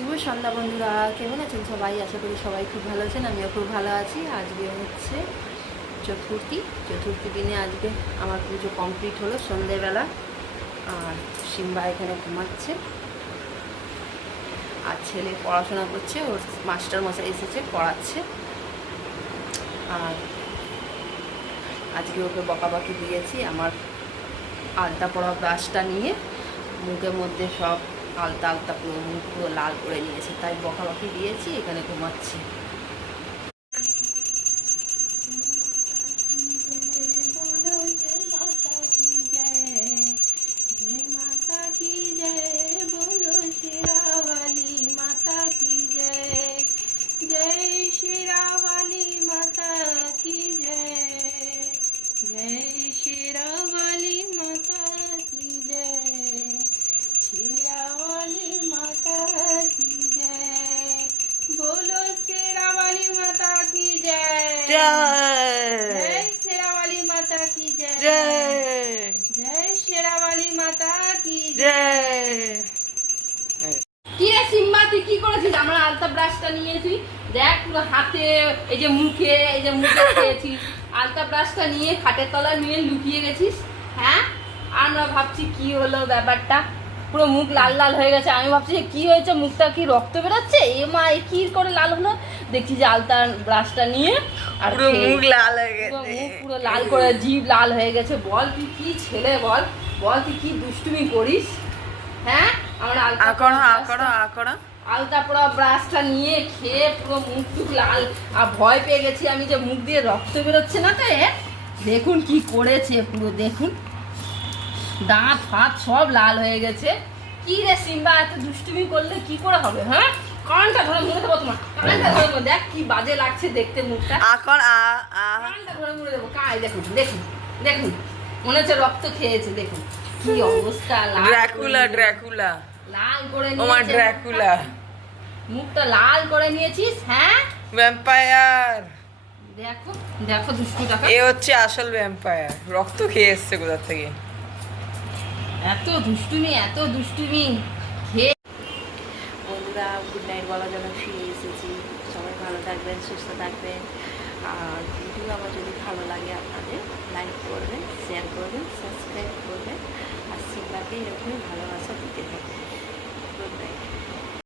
শুভ সন্ধ্যা বন্ধুরা। কেমন আছেন সবাই? আশা করি সবাই খুব ভালো আছেন, আমিও খুব ভালো আছি। আজকে হচ্ছে চতুর্থী। চতুর্থী দিনে আজকে আমার পুজো কমপ্লিট হলো সন্ধেবেলা, আর সিম্বা এখানে ঘুমাচ্ছে। আর ছেলে পড়াশোনা করছে, ওর মাস্টার মশাই এসেছে, পড়াচ্ছে। আর আজকে ওকে বকাবাকি দিয়েছি, আমার আলতা পড়া ব্রাশটা নিয়ে, মুখের মধ্যে সব আলতা আলতা পুরো মুখ পুরো লাল করে নিয়েছে, তাই বকাবকি দিয়েছি, এখানে ঘুমাচ্ছি Shri Ravana. তুই কি করেছিস? আমরা আলতা ব্রাশটা নিয়েছি। দেখ পুরো হাতে এই যে মুখে এই যে মুখে আলতা ব্রাশটা নিয়ে খাটের তলা নিয়ে লুকিয়ে গেছিস হ্যাঁ? আমরা ভাবছি কি হলো ব্যাপারটা। পুরো মুখ লাল লাল হয়ে গেছে। আমি ভাবছি কি হয়েছে? মুখটা কি রক্ত বেরোচ্ছে? এ মা এ কি করে লাল হলো? দেখছি যে আলতা ব্রাশটা নিয়ে আর পুরো মুখ লাল হয়ে গেছে। মুখ পুরো লাল করে জিভ লাল হয়ে গেছে। বল তুই কি ছেলে বল। বল তুই কি দুষ্টুমি করিস? হ্যাঁ? আমরা আলতা আকড়ো পরা আকড়ো আকড়ো আলতা পড়া ব্রাশটা নিয়ে খেয়ে পুরো মুখ টুক লাল। আর ভয় পেয়ে গেছি আমি যে মুখ দিয়ে রক্ত বেরোচ্ছে না তো। দেখুন কি করেছে পুরো দেখুন। দাঁত ফাত সব লাল হয়ে গেছে। কি রে সিম্বা এত দুষ্টুমি করলে কি করে হবে হ্যাঁ? কানটা ধরে মুড়ে দেবো তোমার। কানটা ধরে দেখ কি বাজে লাগছে দেখতে মুখটা। আকর আ আ। কানটা ধরে মুড়ে দেবো। কাই দেখুন দেখুন দেখুন। মনে হচ্ছে রক্ত খেয়েছে দেখুন। কি অবস্থা লাল করে ড্রাকুলা ড্রাকুলা লাল করে ড্রাকুলা মুখটা লাল করে নিয়েছিস হ্যাঁ? ভ্যাম্পায়ার দেখো দেখো দুষ্টু টাকা এ হচ্ছে আসল ভ্যাম্পায়ার রক্ত খেয়ে এসছে কোথা থেকে? এত দুষ্টুমি এত দুষ্টুমি। বন্ধুরা গুড নাইট বলার যেন ফিরে এসেছি। সবাই ভালো থাকবেন, সুস্থ থাকবেন। আর ভিডিও আমার যদি ভালো লাগে আপনাদের লাইক করবেন শেয়ার করবেন সাবস্ক্রাইব করবেন। আর সিম্বাকে এরকমই ভালোবাসা দিতে থাকবেন।